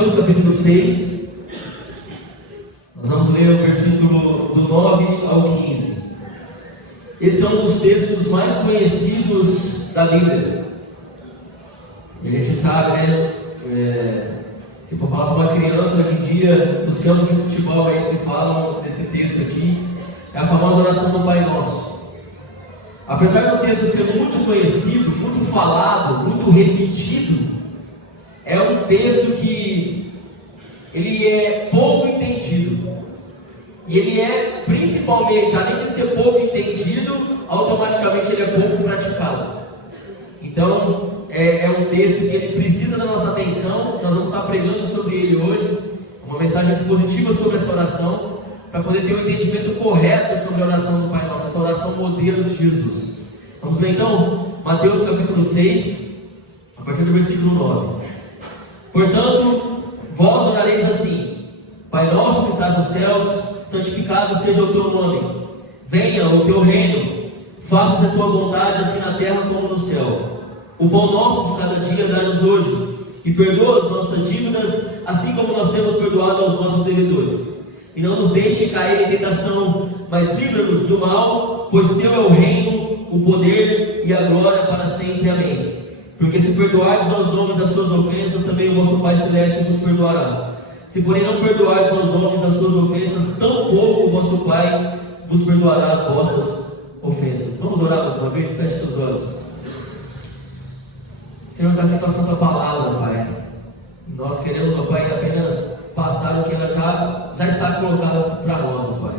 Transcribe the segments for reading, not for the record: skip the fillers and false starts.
Mateus capítulo 6, nós vamos ler o versículo do 9 ao 15. Esse é um dos textos mais conhecidos da Bíblia. E a gente sabe, né? Se for falar para uma criança hoje em dia, nos campos de futebol aí se falam desse texto aqui, é a famosa oração do Pai Nosso. Apesar do texto ser muito conhecido, muito falado, muito repetido, é um texto que ele é pouco entendido. E ele é, principalmente, além de ser pouco entendido, automaticamente ele é pouco praticado. Então, é um texto que ele precisa da nossa atenção. Nós vamos estar pregando sobre ele hoje, uma mensagem expositiva sobre essa oração, para poder ter um entendimento correto sobre a oração do Pai Nosso, essa oração modelo de Jesus. Vamos ler então Mateus capítulo 6, a partir do versículo 9. Portanto, vós orareis assim: Pai nosso que estás nos céus, santificado seja o teu nome. Venha o teu reino. Faça-se a tua vontade, assim na terra como no céu. O pão nosso de cada dia dá-nos hoje. E perdoa as nossas dívidas, assim como nós temos perdoado aos nossos devedores. E não nos deixe cair em tentação, mas livra-nos do mal, pois teu é o reino, o poder e a glória para sempre. Amém. Porque se perdoardes aos homens as suas ofensas, também o vosso Pai Celeste vos perdoará. Se porém não perdoardes aos homens as suas ofensas, tampouco o vosso Pai vos perdoará as vossas ofensas. Vamos orar mais uma vez? Feche seus olhos. Senhor, está aqui com a Santa Palavra, Pai. Nós queremos, ó Pai, apenas passar o que ela já está colocada para nós, ó Pai.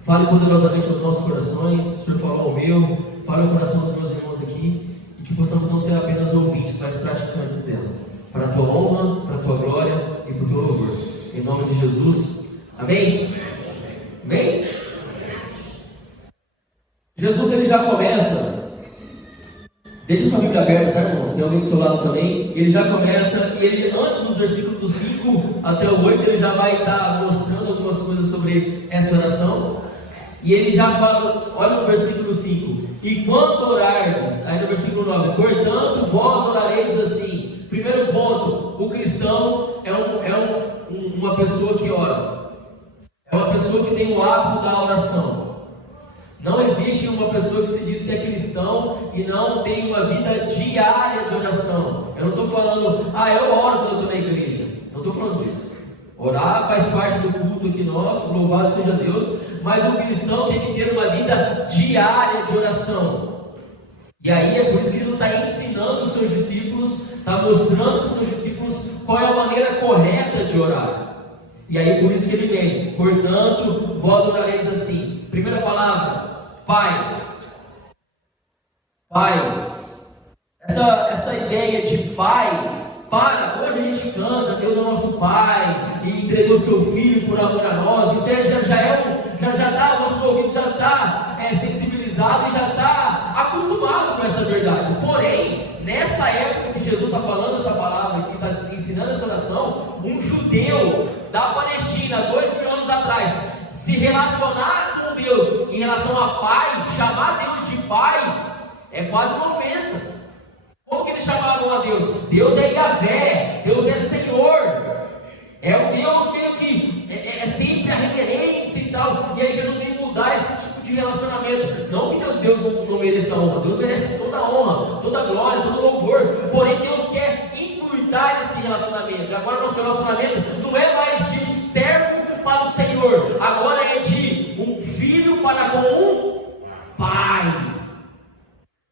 Fale poderosamente aos nossos corações. O Senhor falou ao meu, fale ao coração dos meus irmãos aqui, e que possamos não ser apenas ouvintes, mas praticantes dela, para a tua honra, para a tua glória e para o teu louvor. Em nome de Jesus. Amém? Amém? Jesus, ele já começa. Deixa sua Bíblia aberta, tá, irmãos? Se tem alguém do seu lado também. Ele já começa, e ele, antes dos versículos do 5 até o 8, ele já vai estar mostrando algumas coisas sobre essa oração. E ele já fala, olha no versículo 5: e quando orardes, aí no versículo 9, portanto vós orareis assim. Primeiro ponto, o cristão é uma pessoa que ora, é uma pessoa que tem o hábito da oração. Não existe uma pessoa que se diz que é cristão e não tem uma vida diária de oração. Eu não estou falando, eu oro quando eu estou na igreja. Não estou falando disso. Orar faz parte do culto aqui nosso, louvado seja Deus. Mas o cristão tem que ter uma vida diária de oração. E aí é por isso que Jesus está ensinando os seus discípulos, está mostrando para os seus discípulos qual é a maneira correta de orar. E aí por isso que ele vem: portanto, vós orareis assim. Primeira palavra, Pai. Pai. Essa ideia de Pai, hoje a gente canta, Deus é o nosso Pai, e entregou seu Filho por amor a nós. Isso já está, nossos ouvidos já está sensibilizado e já está acostumado com essa verdade. Porém, nessa época que Jesus está falando essa palavra, que está ensinando essa oração, um judeu da Palestina, 2000 anos atrás, se relacionar com Deus em relação a Pai, chamar Deus de Pai, é quase uma ofensa. Como que eles chamavam a Deus? Deus é Yahvé, Deus é Senhor, é o Deus meio que é sempre a reverência e tal. E aí Jesus vem mudar esse tipo de relacionamento. Não que Deus não mereça honra, Deus merece toda a honra, toda a glória, todo o louvor. Porém Deus quer encurtar esse relacionamento. Agora nosso relacionamento não é mais de um servo para o Senhor, agora é de um filho para com um pai.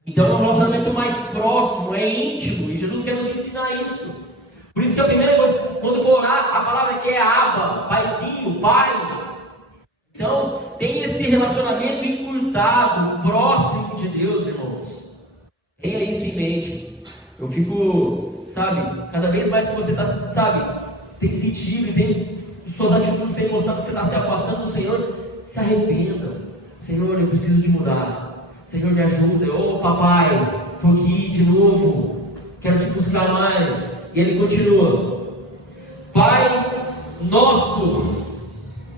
Então é um relacionamento mais próximo, é íntimo, e Jesus quer nos ensinar isso. Por isso que a primeira coisa, quando for orar, a palavra que é Abba, paizinho, pai. Então tem esse relacionamento encurtado, próximo de Deus, irmãos. Tenha isso em mente. Eu fico, cada vez mais que você está, tem sentido, suas atitudes têm mostrado que você está se afastando do Senhor, se arrependa. Senhor, eu preciso de mudar. Senhor, me ajuda. Papai, estou aqui de novo, quero te buscar mais. E ele continua: Pai nosso.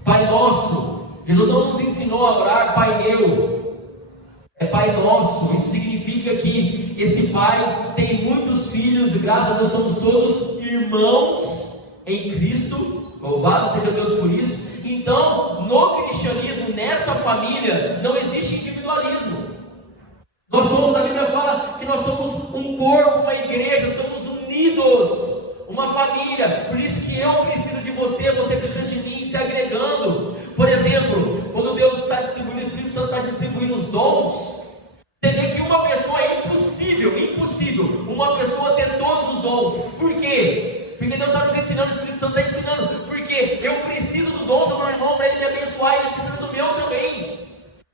Pai nosso. Jesus não nos ensinou a orar Pai meu, é Pai nosso. Isso significa que esse Pai tem muitos filhos, e graças a Deus somos todos irmãos em Cristo, louvado seja Deus por isso. Então, no cristianismo, nessa família, não existe individualismo. Nós somos, a Bíblia fala que nós somos um corpo, uma igreja, estamos unidos, uma família. Por isso que eu preciso de você, você precisa de mim, se agregando. Por exemplo, quando Deus está distribuindo, o Espírito Santo está distribuindo os dons, você vê que uma pessoa é impossível uma pessoa ter todos os dons. Por quê? Porque Deus está nos ensinando, o Espírito Santo está ensinando. Porque eu preciso do dom do meu irmão para ele me abençoar, ele precisa do meu também.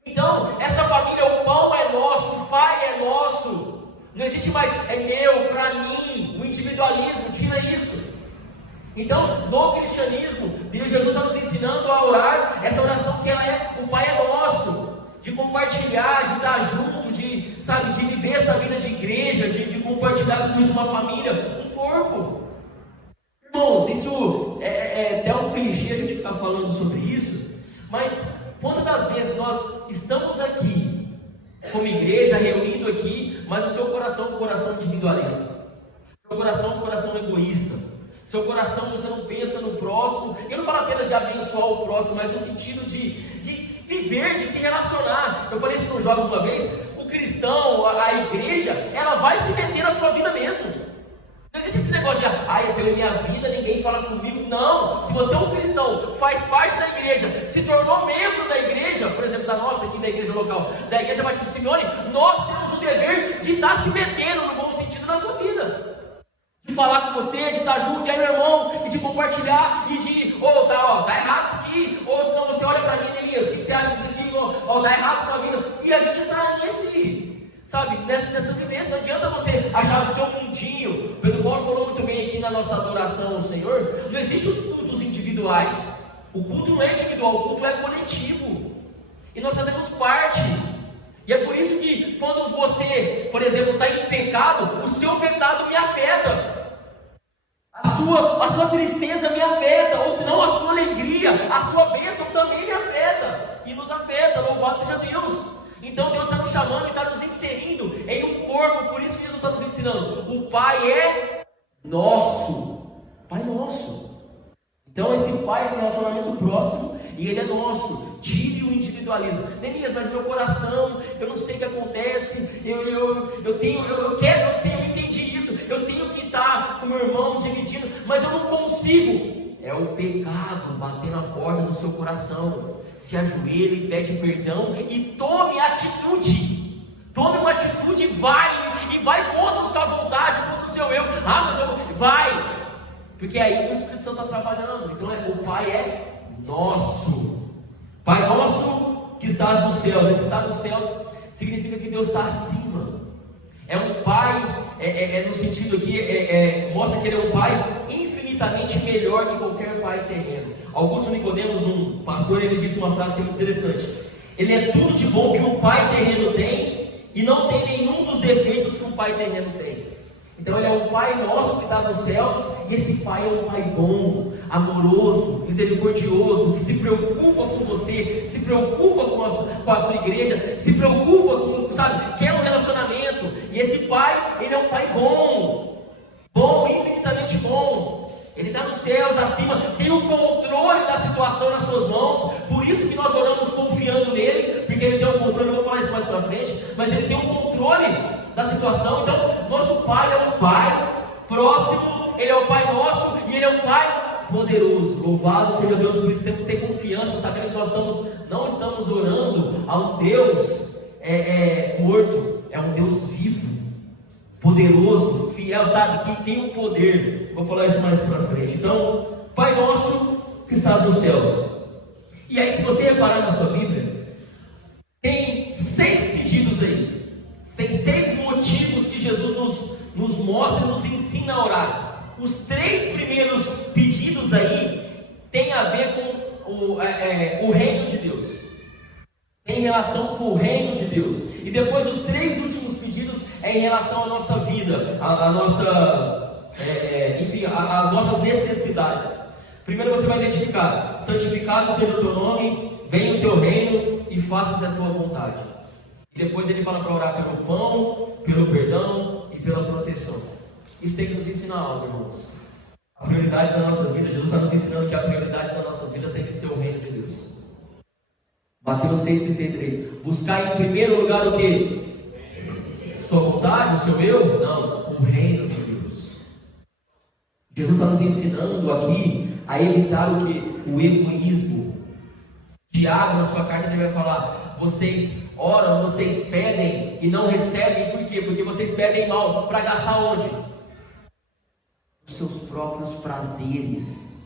Então, essa família, o pão é nosso, o pai é nosso. Não existe mais, é meu, para mim, o individualismo, tira isso. Então, no cristianismo, Deus Jesus está nos ensinando a orar, essa oração que ela é, o pai é nosso. De compartilhar, de estar junto, de viver essa vida de igreja, de compartilhar com isso uma família, um corpo. Irmãos, isso é até um clichê a gente ficar falando sobre isso, mas quantas das vezes nós estamos aqui, como igreja, reunido aqui, mas o seu coração é um coração individualista, seu coração é um coração egoísta, seu coração você não pensa no próximo. Eu não falo apenas de abençoar o próximo, mas no sentido de viver, de se relacionar. Eu falei isso nos jovens uma vez, o cristão, a igreja, ela vai se meter na sua vida mesmo. Não existe esse negócio de, eu tenho minha vida, ninguém fala comigo. Não, se você é um cristão, faz parte da igreja, se tornou membro da igreja, por exemplo, da nossa aqui, da igreja local, da igreja Batista do Simeone, nós temos o dever de estar se metendo, no bom sentido, na sua vida. De falar com você, de estar junto, e aí meu irmão, e de compartilhar, e de, tá errado isso aqui, ou senão você olha para mim, Neemias, o que você acha disso aqui, tá errado a sua vida, e a gente está nessa vivência. Não adianta você achar o seu mundinho. Pedro Paulo falou muito bem aqui na nossa adoração ao Senhor, não existem os cultos individuais, o culto não é individual, o culto é coletivo, e nós fazemos parte. E é por isso que quando você, por exemplo, está em pecado, o seu pecado me afeta. A sua tristeza me afeta, ou senão a sua alegria, a sua bênção também me afeta. E nos afeta, louvado seja Deus. Então Deus está nos chamando e está nos inserindo em um corpo, por isso que Jesus está nos ensinando. O Pai é nosso. Pai nosso. Então esse Pai é esse relacionamento próximo e Ele é nosso. Tire o individualismo. Neemias, mas meu coração, eu não sei o que acontece, eu entendi isso, eu tenho que estar com meu irmão dividindo, mas eu não consigo. É o pecado bater na porta do seu coração. Se ajoelhe, pede perdão e tome atitude. Tome uma atitude e vai contra a sua vontade, contra o seu eu. Vai. Porque aí o Espírito Santo está trabalhando. Então o Pai é nosso. Pai nosso que estás nos céus. Esse estar nos céus significa que Deus está acima. É um Pai, no sentido aqui, mostra que Ele é um Pai infinitamente melhor que qualquer pai terreno. Augusto Nicodemos, um pastor, ele disse uma frase que é muito interessante. Ele é tudo de bom que um pai terreno tem e não tem nenhum dos defeitos que um pai terreno tem. Então ele é um Pai nosso que está nos céus, e esse Pai é um Pai bom, amoroso, misericordioso, que se preocupa com você, se preocupa com a sua igreja, se preocupa com, quer um relacionamento. E esse Pai, Ele é um Pai bom, infinitamente bom. Ele está nos céus, acima, tem o controle da situação nas suas mãos. Por isso que nós oramos confiando nele, porque Ele tem o controle. Eu vou falar isso mais para frente, mas Ele tem o controle da situação. Então, nosso Pai é um Pai próximo, Ele é o Pai nosso, e Ele é um Pai poderoso. Louvado seja Deus por isso. Temos que ter confiança, sabendo que nós não estamos orando a um Deus morto, é um Deus vivo, poderoso, fiel, que tem o poder. Vou falar isso mais para frente. Então, Pai nosso que estás nos céus. E aí, se você reparar na sua Bíblia, tem 6 pedidos aí. Tem 6 motivos que Jesus nos mostra e nos ensina a orar. Os 3 primeiros pedidos aí tem a ver com o reino de Deus. Tem relação com o reino de Deus. E depois os 3 últimos pedidos é em relação à nossa vida, às nossas necessidades. Primeiro você vai identificar: santificado seja o teu nome, venha o teu reino e faça-se a tua vontade. E depois ele fala para orar pelo pão, pelo perdão e pela proteção. Isso tem que nos ensinar algo, irmãos. A prioridade da nossa vida, Jesus está nos ensinando que a prioridade das nossas vidas tem que ser o reino de Deus. Mateus 6,33. Buscar em primeiro lugar o quê? Sua vontade, o seu eu? Não, o reino de Deus. Jesus está nos ensinando aqui a evitar o quê? O egoísmo. Tiago, na sua carta, ele vai falar: vocês oram, vocês pedem e não recebem. Por quê? Porque vocês pedem mal. Para gastar onde? Os seus próprios prazeres.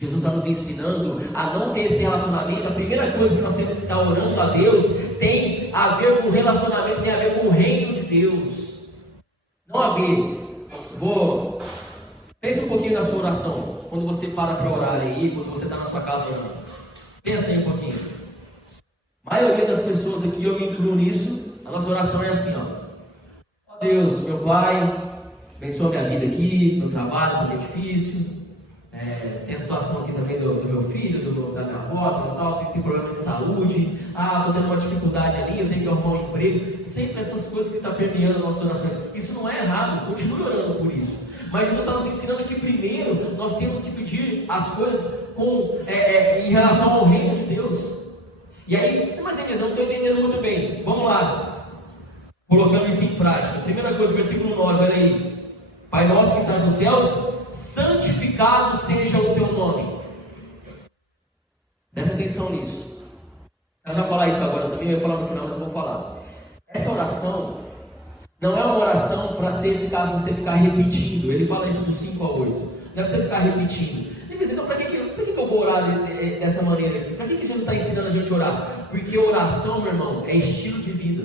Jesus está nos ensinando a não ter esse relacionamento. A primeira coisa que nós temos que estar orando a Deus tem a ver com o relacionamento, tem a ver com o reino de Deus. Não a ver. Pense um pouquinho na sua oração. Quando você para orar aí, quando você está na sua casa orando. Pensa aí um pouquinho. A maioria das pessoas aqui, eu me incluo nisso, a nossa oração é assim, ó: Deus, meu Pai, abençoa minha vida aqui, meu trabalho está bem difícil. Tem a situação aqui também do meu filho, da minha avó, tem problema de saúde. Estou tendo uma dificuldade ali, eu tenho que arrumar um emprego. Sempre essas coisas que estão permeando nossas orações. Isso não é errado, continue orando por isso. Mas Jesus está nos ensinando que primeiro nós temos que pedir as coisas em relação ao reino de Deus. E aí, mas Denise, eu não estou entendendo muito bem. Vamos lá, colocando isso em prática. Primeira coisa, versículo 9, olha aí: Pai nosso que estás nos céus, santificado seja o teu nome. Presta atenção nisso. Eu já vou falar isso agora também, eu vou falar no final, mas eu vou falar. Essa oração não é uma oração para você ficar repetindo. Ele fala isso do 5 a 8. Não é para você ficar repetindo. Então, para que eu vou orar dessa maneira aqui? Para que Jesus está ensinando a gente a orar? Porque oração, meu irmão, é estilo de vida.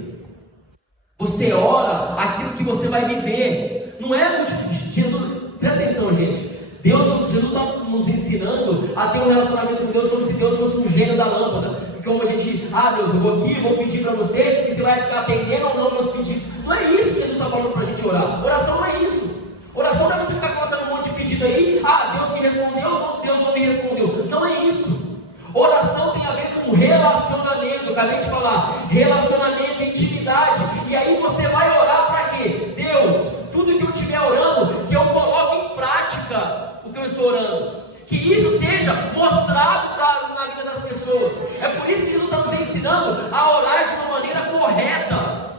Você ora aquilo que você vai viver. Não é Jesus. Presta atenção, gente. Jesus está nos ensinando a ter um relacionamento com Deus como se Deus fosse um gênio da lâmpada. Como a gente, Deus, eu vou aqui, vou pedir para você, e você vai ficar atendendo ou não meus pedidos. Não é isso que Jesus está falando para a gente orar. Oração não é isso. Oração não é você ficar colocando um monte de pedido aí. Deus me respondeu, Deus não me respondeu. Não é isso. Oração tem a ver com relacionamento. Eu acabei de falar, relacionamento, intimidade. E aí você vai orar para quê? Deus, tudo que eu estiver orando, que eu coloque em prática o que eu estou orando. Que isso seja mostrado na vida das pessoas. É por isso que Jesus está nos ensinando a orar de uma maneira correta.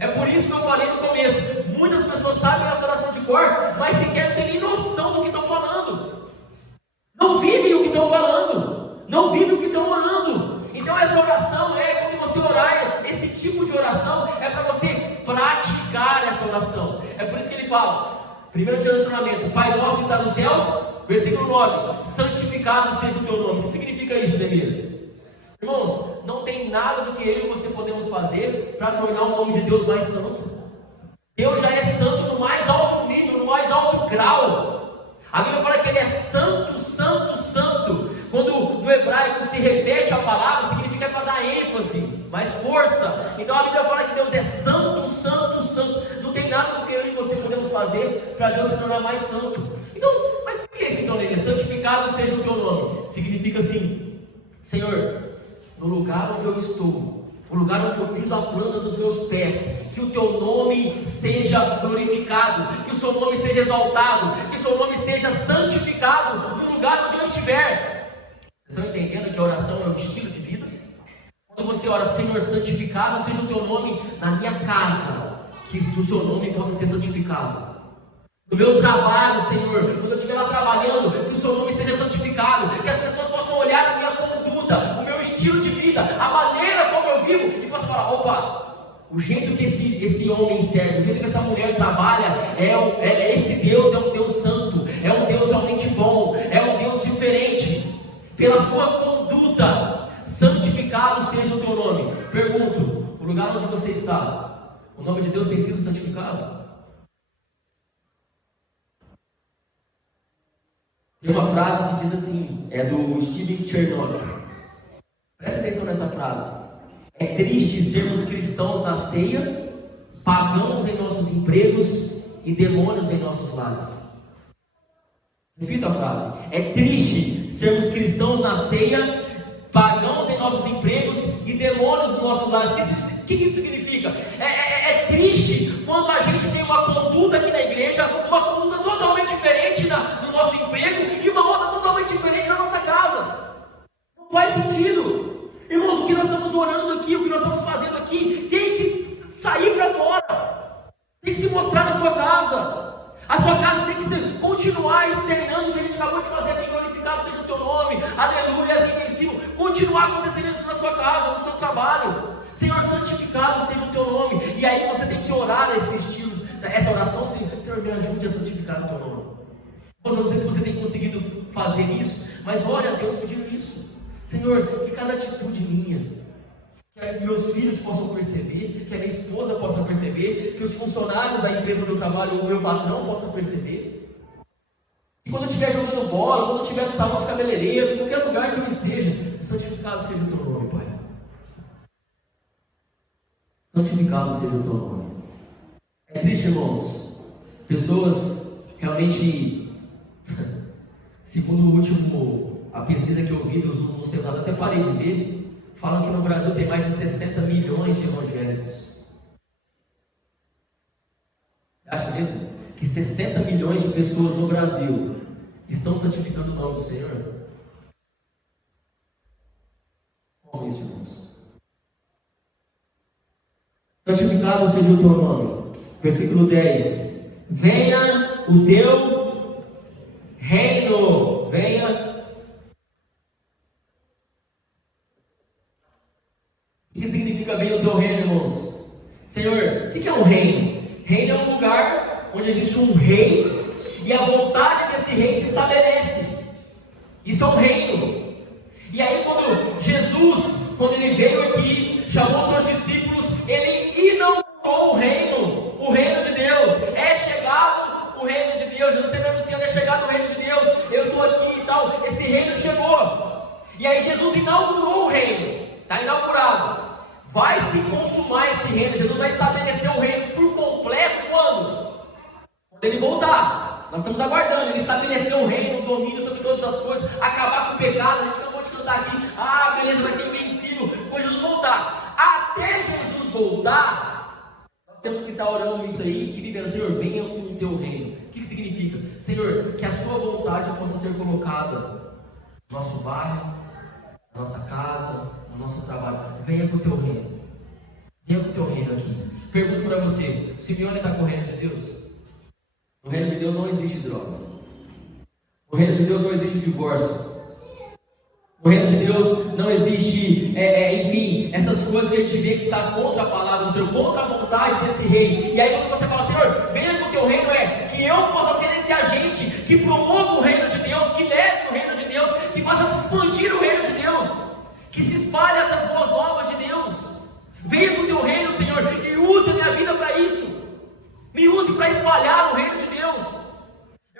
É por isso que eu falei no começo: muitas pessoas sabem essa oração de cor, mas sequer não têm nem noção do que estão falando. Não vivem o que estão falando. Não vivem o que estão orando. Então essa oração quando você orar, esse tipo de oração é para você praticar essa oração. É por isso que ele fala, primeiro direcionamento: Pai nosso que está nos céus. Versículo 9: santificado seja o teu nome. O que significa isso, Neemias? Irmãos, não tem nada do que eu e você podemos fazer para tornar o nome de Deus mais santo. Deus já é santo no mais alto nível, no mais alto grau. A Bíblia fala que Ele é santo, santo, santo. Quando no hebraico se repete a palavra, significa para dar ênfase, mais força. Então a Bíblia fala que Deus é santo, santo, santo. Não tem nada do que eu e você podemos fazer para Deus se tornar mais santo. Então, mas o que é isso então, Neemias? Santificado seja o teu nome. Significa assim: Senhor, no lugar onde eu estou, o lugar onde eu piso a planta dos meus pés, que o teu nome seja glorificado, que o seu nome seja exaltado, que o seu nome seja santificado no lugar onde eu estiver. Vocês estão entendendo que a oração é um estilo de vida? Quando você ora: Senhor, santificado seja o teu nome na minha casa, que o seu nome possa ser santificado. No meu trabalho, Senhor, quando eu estiver lá trabalhando, que o seu nome seja santificado, que as pessoas possam olhar a minha conduta, o meu estilo de vida, a maneira como eu vivo, e possam falar: opa, o jeito que esse homem serve, o jeito que essa mulher trabalha, esse Deus é um Deus santo, é um Deus realmente bom, é um Deus diferente. Pela sua conduta, santificado seja o teu nome. Pergunto: o lugar onde você está, o nome de Deus tem sido santificado? Tem uma frase que diz assim, é do Steven Chernock. Presta atenção nessa frase: é triste sermos cristãos na ceia, pagãos em nossos empregos e demônios em nossos lares. Repito a frase: é triste sermos cristãos na ceia, pagãos em nossos empregos e demônios nos nossos lares. O que isso significa? É triste quando a gente tem uma conduta aqui na igreja, uma conduta totalmente diferente no emprego e uma outra totalmente diferente na nossa casa. Não faz sentido. Irmãos, o que nós estamos orando aqui, o que nós estamos fazendo aqui, tem que sair para fora. Tem que se mostrar na sua casa. A sua casa tem que continuar externando o que a gente acabou de fazer aqui, glorificado seja o teu nome, aleluia, invencível. Continuar acontecendo isso na sua casa, no seu trabalho. Senhor, santificado seja o teu nome. E aí você tem que orar esse estilo, essa oração, Senhor, me ajude a santificar o teu nome. Eu não sei se você tem conseguido fazer isso, mas ore a Deus pedindo isso. Senhor, que cada atitude minha, que meus filhos possam perceber, que a minha esposa possa perceber, que os funcionários da empresa onde eu trabalho, o meu patrão possa perceber. E quando eu estiver jogando bola, quando eu estiver no salão de cabeleireiro, em qualquer lugar que eu esteja, santificado seja o teu nome, Pai. Santificado seja o teu nome. É triste, irmãos. Pessoas realmente, segundo a pesquisa que eu vi no celular, até parei de ver, falam que no Brasil tem mais de 60 milhões de evangélicos. Você acha mesmo? Que 60 milhões de pessoas no Brasil estão santificando o nome do Senhor? Como isso, irmãos? Santificado seja o teu nome. Versículo 10. Venha o teu reino. Venha. O que significa bem o teu reino, irmãos? Senhor, o que é um reino? Reino é um lugar onde existe um rei e a vontade desse rei se estabelece. Isso é um reino. E aí quando Jesus, quando ele veio aqui, chamou seus discípulos, ele inaugurou o reino de Deus. É chegado o reino de Deus. Jesus sempre anunciando, é chegado o reino de Deus. Eu estou aqui e tal. Esse reino chegou. E aí Jesus inaugurou o reino. Está inaugurado. Vai se consumar esse reino. Jesus vai estabelecer o reino por completo quando? Quando ele voltar. Nós estamos aguardando. Ele estabeleceu o reino, o domínio sobre todas as coisas, acabar com o pecado. A gente acabou de cantar aqui. Beleza, vai ser invencível quando Jesus voltar. Até Jesus voltar, nós temos que estar orando isso aí e vivendo. Senhor, venha com o teu reino. O que significa? Senhor, que a sua vontade possa ser colocada no nosso bairro, na nossa casa, no nosso trabalho. Venha com o teu reino. Venha com o teu reino aqui. Pergunto para você: o Simeone está com o reino de Deus? No reino de Deus não existe drogas. No reino de Deus não existe divórcio. No reino de Deus não existe, enfim, essas coisas que a gente vê que está contra a palavra do Senhor, contra a vontade desse rei. E aí quando você fala: Senhor, venha com o teu reino, que eu possa ser esse agente que promova o reino de Deus, que leve o reino de Deus, que faça se expandir o reino de Deus, que se espalhe essas boas novas de Deus. Venha com o teu reino, Senhor, e use a minha vida para isso. Me use para espalhar o reino de Deus.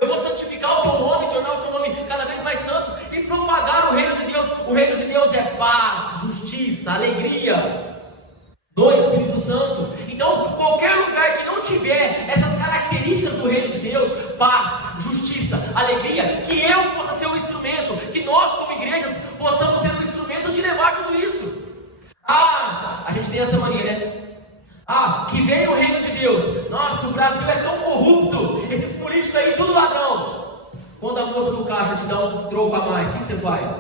Eu vou santificar o teu nome, tornar o seu nome cada vez mais santo e propagar o reino de Deus. O reino de Deus é paz, justiça, alegria do Espírito Santo. Então, qualquer lugar que não tiver essas características do reino de Deus, paz, justiça, alegria, que eu possa ser um instrumento, que nós como igrejas possamos ser um instrumento de levar tudo isso. A gente tem essa mania, né? Que vem o reino de Deus. Nossa, o Brasil é tão corrupto. Esses políticos aí, tudo ladrão. Quando a moça do caixa te dá um troco a mais, o que você faz?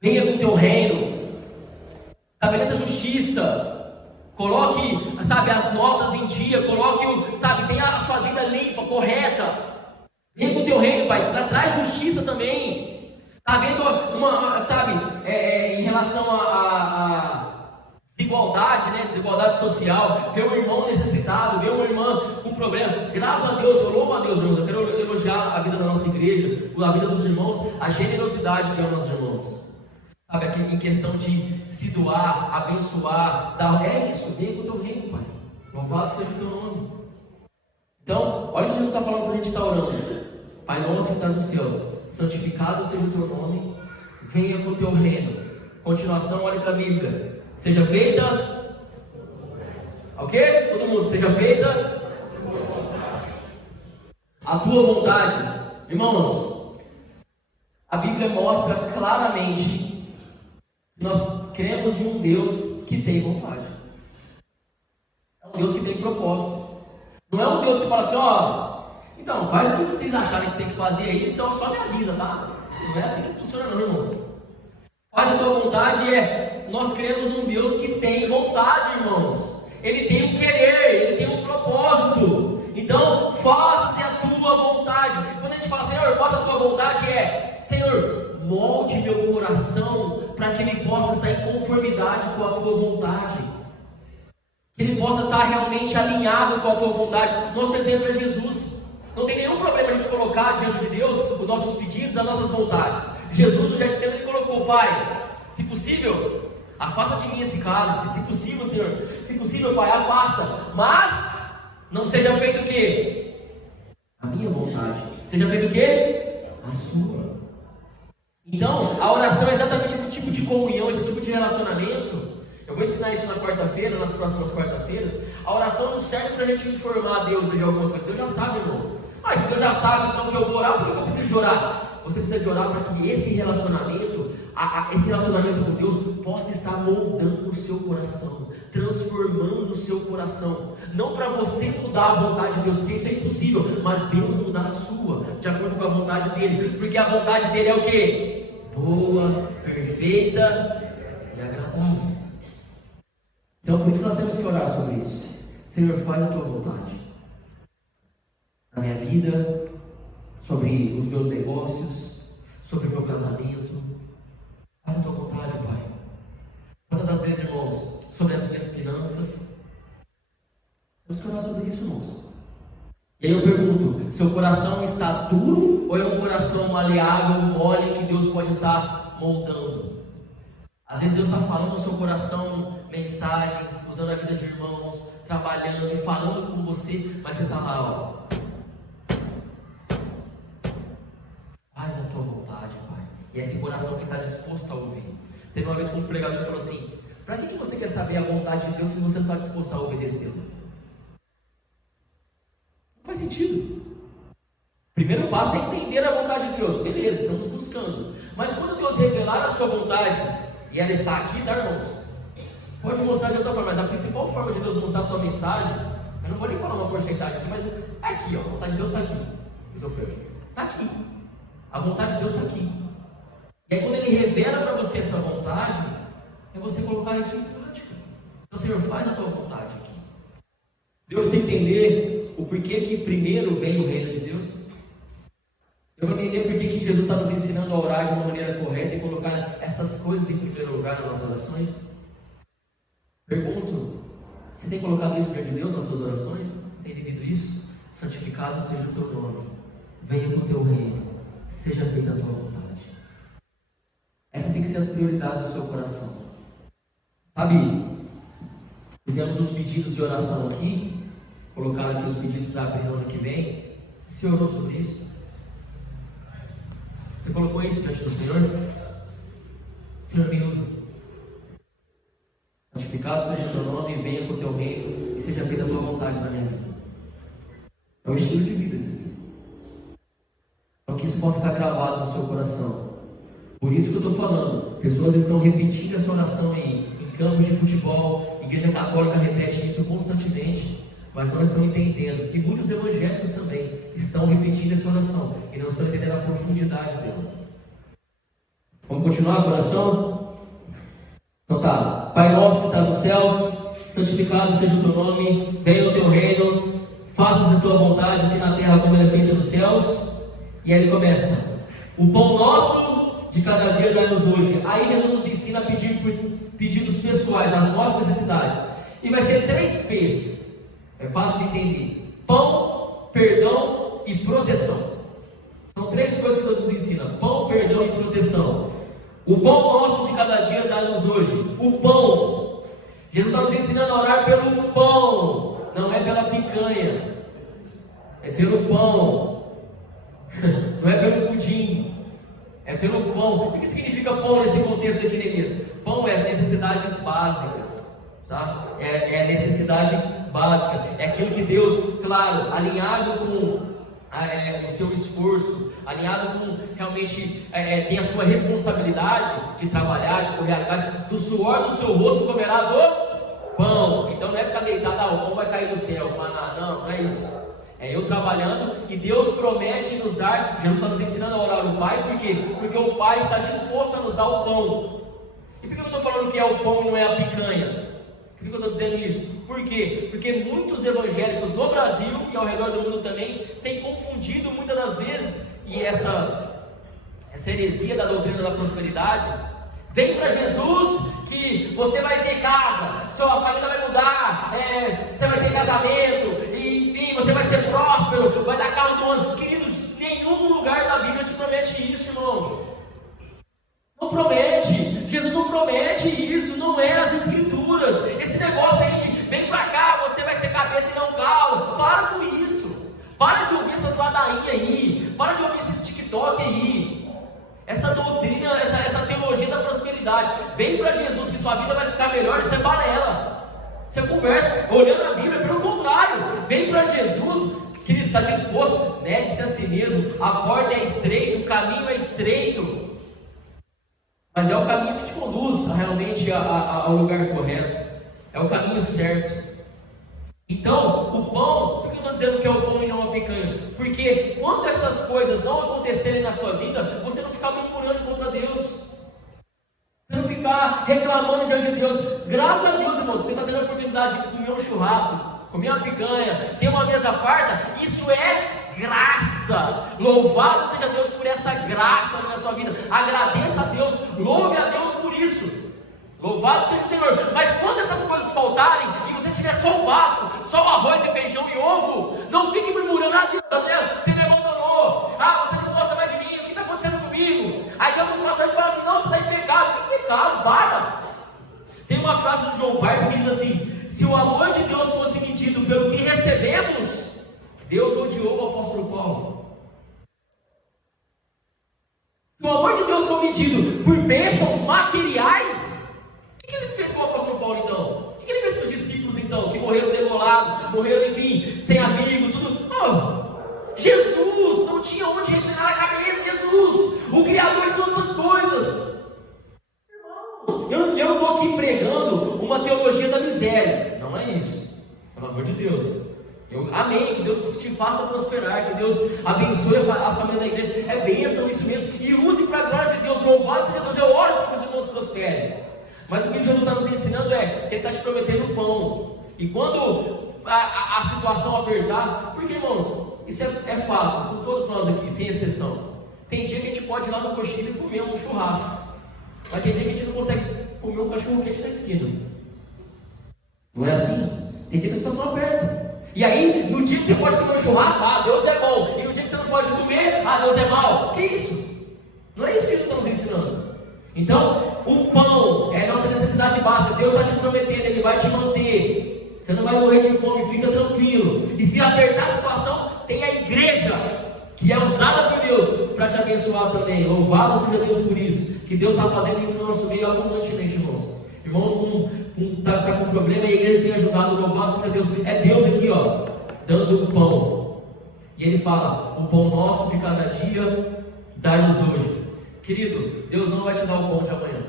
Venha com o teu reino. Estabeleça justiça. Coloque, as notas em dia. Coloque, tenha a sua vida limpa, correta. Venha com o teu reino, Pai. Traz justiça também. Está vendo em relação a desigualdade, né? Desigualdade social, ver um irmão necessitado, ver uma irmã com problema. Graças a Deus, eu louvo a Deus, irmãos. Eu quero elogiar a vida da nossa igreja, a vida dos irmãos, a generosidade que é os nossos irmãos. Aqui em questão de se doar, abençoar, é isso, vem com o teu reino, Pai. Louvado seja o teu nome. Então, olha o que Jesus está falando para a gente estar orando. Pai nosso que estás nos céus, santificado seja o teu nome, venha com o teu reino. Continuação, olhe para a Bíblia. Seja feita, ok? Todo mundo, seja feita a tua vontade. Irmãos, a Bíblia mostra claramente que nós cremos em um Deus que tem vontade. É um Deus que tem propósito. Não é um Deus que fala assim: Então, faz o que vocês acharem que tem que fazer aí, então só me avisa, tá? Não é assim que funciona não, irmãos. Faz a tua vontade nós cremos num Deus que tem vontade, irmãos. Ele tem um querer, ele tem um propósito. Então, faça-se a tua vontade. Quando a gente fala, Senhor, faça a tua vontade, Senhor, molde meu coração para que ele possa estar em conformidade com a tua vontade. Que ele possa estar realmente alinhado com a tua vontade. Nosso exemplo é Jesus. Não tem nenhum problema a gente colocar diante de Deus os nossos pedidos, as nossas vontades. Jesus no Getsemane ele colocou: Pai, se possível, afasta de mim esse cálice. Se possível, Senhor, se possível, Pai, afasta. Mas não seja feito o quê? A minha vontade. Seja feito o quê? A sua. Então, a oração é exatamente esse tipo de comunhão, esse tipo de relacionamento. Eu vou ensinar isso na quarta-feira, nas próximas quarta-feiras. A oração não serve para a gente informar a Deus de alguma coisa. Deus já sabe, irmãos. Mas se Deus já sabe então que eu vou orar, por que eu preciso de orar? Você precisa de orar para que esse relacionamento, esse relacionamento com Deus possa estar moldando o seu coração, transformando o seu coração. Não para você mudar a vontade de Deus, porque isso é impossível, mas Deus mudar a sua, de acordo com a vontade dele. Porque a vontade dele é o quê? Boa, perfeita e agradável. Então por isso que nós temos que orar sobre isso. Senhor, faz a tua vontade na minha vida, sobre os meus negócios, sobre o meu casamento. Faz a tua vontade, Pai. Quantas das vezes, irmãos, sobre as minhas finanças. Temos que orar sobre isso, irmãos. E aí eu pergunto, seu coração está duro ou é um coração maleável, mole, que Deus pode estar moldando? Às vezes Deus está falando no seu coração mensagem, usando a vida de irmãos, trabalhando e falando com você, mas você está lá, ó. Faz a tua vontade, Pai. E esse coração que está disposto a ouvir. Teve uma vez que um pregador falou assim: para que você quer saber a vontade de Deus se você não está disposto a obedecê-lo? Não faz sentido. Primeiro passo é entender a vontade de Deus. Beleza, estamos buscando. Mas quando Deus revelar a sua vontade, e ela está aqui, tá, irmãos? Pode mostrar de outra forma, mas a principal forma de Deus mostrar a sua mensagem, eu não vou nem falar uma porcentagem aqui, mas é aqui, ó. A vontade de Deus está aqui. Está aqui. A vontade de Deus está aqui. E aí quando Ele revela para você essa vontade, é você colocar isso em prática. Então, Senhor, faz a tua vontade aqui. Deu você entender o porquê que primeiro vem o reino de Deus? Eu vou entender porquê que Jesus está nos ensinando a orar de uma maneira correta e colocar essas coisas em primeiro lugar nas nossas orações? Pergunto, você tem colocado isso diante de Deus nas suas orações? Tem entendido isso? Santificado seja o teu nome, venha com o teu reino, seja feita a tua vontade. Essas têm que ser as prioridades do seu coração. Sabe, fizemos os pedidos de oração aqui, colocaram aqui os pedidos para abrir no ano que vem. Você orou sobre isso? Você colocou isso diante do Senhor? Senhor, me usa. Santificado seja o teu nome, venha com o teu reino e seja feita a tua vontade na minha vida. É o estilo de vida esse aqui. Então que isso possa estar gravado no seu coração. Por isso que eu estou falando, pessoas estão repetindo essa oração aí, em campos de futebol, Igreja Católica repete isso constantemente, mas não estão entendendo, e muitos evangélicos também estão repetindo essa oração, e não estão entendendo a profundidade dela. Vamos continuar a oração? Então tá, Pai nosso que estás nos céus, santificado seja o teu nome, venha o teu reino, faça-se a tua vontade, assim na terra como é feita nos céus. E aí ele começa: o pão nosso de cada dia dai-nos hoje. Aí Jesus nos ensina a pedir por pedidos pessoais, as nossas necessidades. E vai ser 3 P's. É fácil de entender: pão, perdão e proteção. São 3 coisas que Deus nos ensina: pão, perdão e proteção. O pão nosso de cada dia dá-nos hoje. O pão. Jesus está nos ensinando a orar pelo pão, não é pela picanha, é pelo pão. Não é pelo pudim, é pelo pão. O que significa pão nesse contexto aqui, Neemias? Pão é as necessidades básicas, tá? É a necessidade básica, é aquilo que Deus, claro, alinhado com o seu esforço, alinhado com realmente tem a sua responsabilidade de trabalhar, de correr atrás, do suor do seu rosto comerás o pão. Então não é ficar deitado, o pão vai cair do céu, maná, não é isso. É eu trabalhando e Deus promete nos dar. Jesus está nos ensinando a orar o Pai, por quê? Porque o Pai está disposto a nos dar o pão. E por que eu estou falando que é o pão e não é a picanha? Por que eu estou dizendo isso? Por quê? Porque muitos evangélicos no Brasil e ao redor do mundo também têm confundido muitas das vezes, e essa heresia da doutrina da prosperidade. Vem para Jesus que você vai ter casa, sua família vai mudar, você vai ter casamento, e, enfim, você vai ser próspero, vai dar carro do ano. Queridos, nenhum lugar da Bíblia te promete isso, irmãos. Não promete, Jesus não promete isso, não é as Escrituras. Esse negócio aí de vem para cá, você vai ser cabeça e não cauda, para com isso. Para de ouvir essas ladainhas aí, para de ouvir esses TikTok aí. Essa doutrina, essa teologia da prosperidade. Vem para Jesus que sua vida vai ficar melhor, isso é balela. Você conversa, olhando a Bíblia, pelo contrário. Vem para Jesus que Ele está disposto, negue-se a si mesmo. A porta é estreita, o caminho é estreito, mas é o caminho que te conduz realmente ao lugar correto. É o caminho certo. Então, o pão, por que eu estou dizendo que é o pão e não a picanha? Porque quando essas coisas não acontecerem na sua vida, você não ficar murmurando contra Deus, você não ficar reclamando diante de Deus. Graças a Deus, irmão, você está tendo a oportunidade de comer um churrasco, comer uma picanha, ter uma mesa farta. Isso é graça. Louvado seja Deus por essa graça na sua vida. Agradeça a Deus, louve a Deus por isso. Louvado seja o Senhor. Mas quando essas coisas faltarem e você tiver só o básico, só o arroz e feijão e ovo, não fique murmurando: ah, Deus, você me abandonou, ah, você não gosta mais de mim, o que está acontecendo comigo? Aí tem alguns pastores que falam assim: não, você está em pecado. Que pecado? Para. Tem uma frase do John Piper que diz assim: se o amor de Deus fosse medido pelo que recebemos, Deus odiou o apóstolo Paulo. Se o amor de Deus for medido por bênçãos materiais, o que ele fez com o apóstolo Paulo então? O que ele fez com os discípulos então? Que morreram degolados, morreram, enfim, sem amigo, tudo. Oh, Jesus não tinha onde reclinar a cabeça. Jesus, o Criador de todas as coisas. Irmãos, eu não estou aqui pregando uma teologia da miséria. Não é isso, pelo amor de Deus. Amém, que Deus te faça prosperar, que Deus abençoe a família da igreja. É bênção isso mesmo, e use para a glória de Deus. Louvado seja Deus. Eu oro para que os irmãos prosperem. Mas o que Jesus está nos ensinando é que Ele está te prometendo pão. E quando a situação apertar, porque, irmãos, isso é fato, com todos nós aqui, sem exceção. Tem dia que a gente pode ir lá no coxilha e comer um churrasco, mas tem dia que a gente não consegue comer um cachorro quente na esquina. Não é assim? Tem dia que a situação aperta. E aí, no dia que você pode comer um churrasco, ah, Deus é bom. E no dia que você não pode comer, ah, Deus é mau. Que isso? Não é isso que Jesus está nos ensinando. Então, o pão é a nossa necessidade básica. Deus está te prometendo, Ele vai te manter. Você não vai morrer de fome, fica tranquilo. E se apertar a situação, tem a igreja, que é usada por Deus para te abençoar também. Louvado seja Deus por isso. Que Deus está fazendo isso no nosso meio abundantemente, irmãos. Irmãos tá com problema e a igreja tem ajudado. Louvado seja Deus. É Deus aqui, ó, dando o pão. E Ele fala: o pão nosso de cada dia dai-nos hoje. Querido, Deus não vai te dar o pão de amanhã.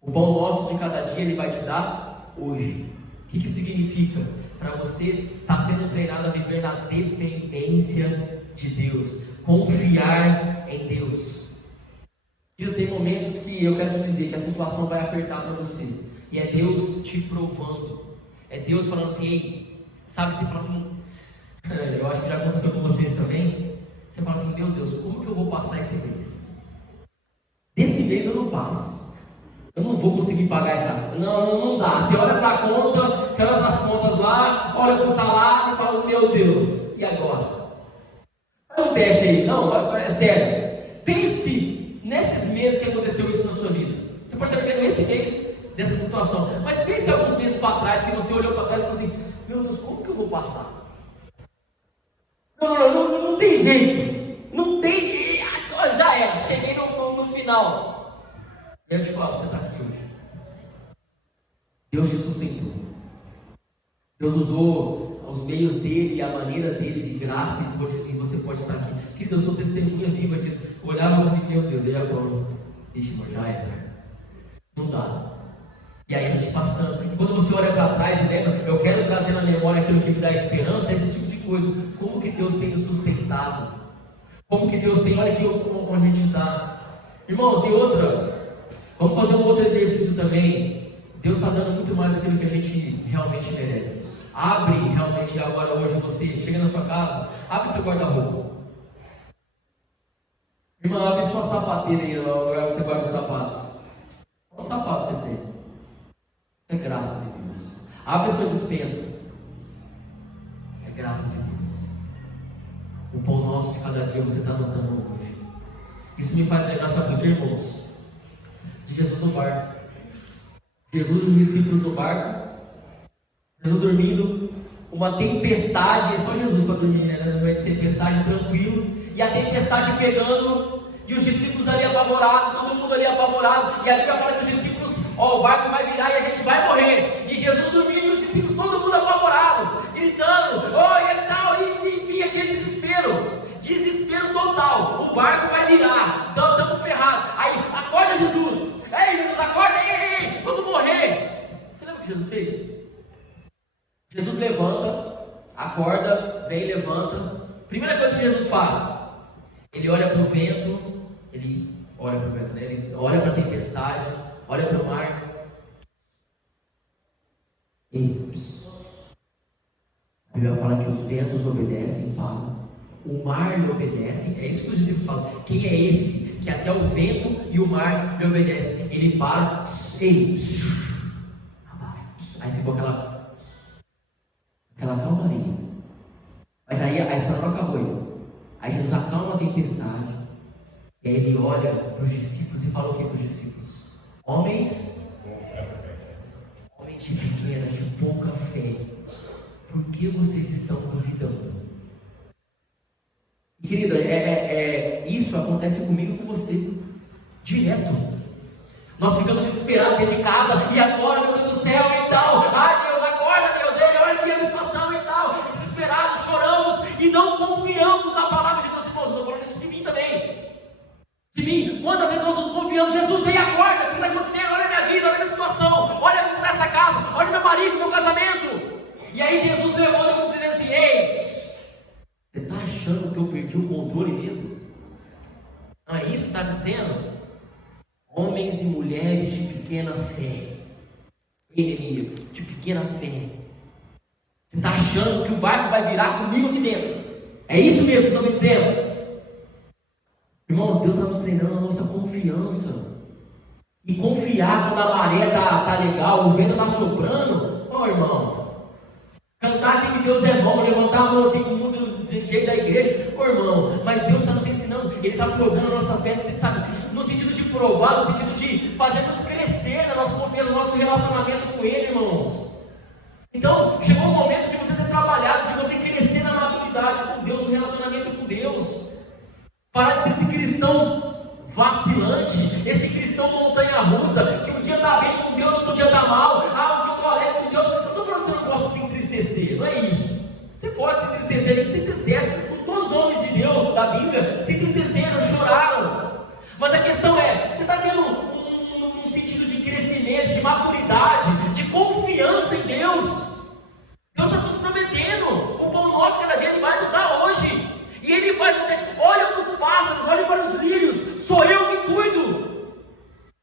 O pão nosso de cada dia Ele vai te dar hoje. O que significa? Para você estar sendo treinado a viver na dependência de Deus, confiar em Deus. Querido, tem momentos que eu quero te dizer que a situação vai apertar para você, e é Deus te provando. É Deus falando assim: ei, sabe, você fala assim, eu acho que já aconteceu com vocês também. Você fala assim: meu Deus, como que eu vou passar esse mês? Desse mês eu não passo. Eu não vou conseguir pagar essa. Não dá. Você olha para a conta, você olha para as contas lá, olha para o salário e fala: meu Deus, e agora? Faz um teste aí. Não, agora é sério. Pense nesses meses que aconteceu isso na sua vida. Você pode estar vivendo esse mês dessa situação, mas pense alguns meses para trás, que você olhou para trás e falou assim: meu Deus, como que eu vou passar? Não tem jeito. Não tem jeito. Já era. Cheguei no final. E eu te falo: você está aqui hoje. Deus te sustentou. Deus usou os meios dele e a maneira dele de graça, e você pode estar aqui. Querido, eu sou testemunha viva disso. Eu olhava e falava assim: meu Deus, ele é bom. Ixi, mano, já era. Não dá. E aí a gente passando. E quando você olha para trás e lembra, eu quero trazer na memória aquilo que me dá esperança, esse tipo de coisa. Como que Deus tem nos sustentado? Como que Deus tem, olha aqui como a gente está. Irmãos, e outra, vamos fazer um outro exercício também. Deus está dando muito mais daquilo que a gente realmente merece. Abre realmente agora hoje, você chega na sua casa, abre seu guarda-roupa. Irmã, abre sua sapateira aí, o lugar que você guarda os sapatos. Quantos sapatos você tem? É graça de Deus. Abre a sua despensa. É graça de Deus. O pão nosso de cada dia você está nos dando hoje. Isso me faz lembrar, sabe do que, irmãos? De Jesus no barco. Jesus e os discípulos no barco. Jesus dormindo. Uma tempestade. É só Jesus para dormir, né? Uma tempestade tranquilo. E a tempestade pegando. E os discípulos ali apavorados. Todo mundo ali apavorado. E a Bíblia fala que os discípulos, o barco vai virar e a gente vai morrer. E Jesus dormindo e os discípulos, todo mundo apavorado, gritando, e tal, e enfim, aquele desespero. Desespero total. O barco vai virar. Estamos ferrados. Aí, acorda Jesus. Ei, Jesus, acorda. Ei, vamos morrer. Você lembra o que Jesus fez? Jesus levanta, acorda, vem, levanta. Primeira coisa que Jesus faz, ele olha para o vento, ele olha para o vento, né? Ele olha para a tempestade, olha para o mar. E a Bíblia fala que os ventos obedecem, param. O mar lhe obedece. É isso que os discípulos falam. Quem é esse que até o vento e o mar lhe obedecem? Ele para, abaixo. Aí ficou aquela calmaria. Mas aí a história não acabou aí. Aí Jesus acalma a tempestade. E aí ele olha para os discípulos e fala o que para os discípulos? Homens de pequena, de pouca fé, por que vocês estão duvidando? E, querido, isso acontece comigo e com você, direto. Nós ficamos desesperados dentro de casa, e agora, meu Deus do céu, e tal. Ai, Deus, acorda, Deus, olha aqui a situação e tal. E desesperados, choramos e não confiamos na palavra de Deus. Irmãos, eu estou falando isso de mim também. De mim, quantas vezes nós não confiamos? Jesus, ei, acorda, o que está acontecendo? Olha a minha vida, olha a minha situação, olha como está essa casa, olha meu marido, meu casamento. E aí Jesus levanta como dizendo assim: ei, você está achando que eu perdi o controle mesmo? Não é isso que está dizendo? Homens e mulheres de pequena fé. Enemias, de pequena fé. Você está achando que o barco vai virar comigo aqui dentro? É isso mesmo que vocês estão me dizendo? Irmãos, Deus está nos treinando a nossa confiança. E confiar quando a maré está legal, o vento está soprando. Irmão, cantar aqui que Deus é bom, levantar a mão aqui com muito jeito da igreja. Irmão, mas Deus está nos ensinando, Ele está provando a nossa fé, sabe? No sentido de provar, no sentido de fazer-nos crescer na nossa confiança, no nosso relacionamento com Ele, irmãos. Então, chegou o momento de você ser trabalhado, de você crescer na maturidade com Deus, no relacionamento com Deus. Parar de ser esse cristão vacilante, esse cristão montanha-russa, que um dia está bem com Deus, outro dia está mal. Um dia eu estou alegre com Deus. Eu não estou falando que você não possa se entristecer, não é isso. Você pode se entristecer, a gente se entristece. Todos os homens de Deus da Bíblia se entristeceram, choraram. Mas a questão é, você está tendo um sentido de crescimento, de maturidade, de confiança em Deus. Deus está nos prometendo o pão nosso cada dia, Ele vai nos dar hoje. E Ele faz um teste. Olha para os pássaros, olha para os lírios. Sou eu que cuido.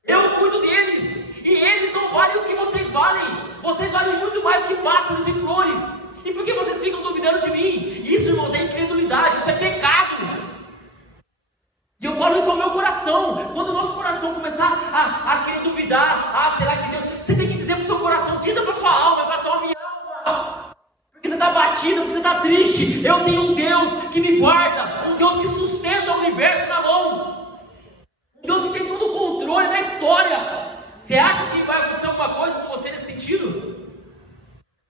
Eu cuido deles. E eles não valem o que vocês valem. Vocês valem muito mais que pássaros e flores. E por que vocês ficam duvidando de mim? Isso, irmãos, é incredulidade. Isso é pecado. E eu falo isso ao meu coração. Quando o nosso coração começar a querer duvidar, será que Deus... Você tem que dizer para o seu coração, diz para a sua alma, para a sua minha alma. Porque você está batido, porque você está triste. Eu tenho um Deus que me guarda, um Deus que sustenta o universo na mão, um Deus que tem todo o controle da história. Você acha que vai acontecer alguma coisa com você nesse sentido?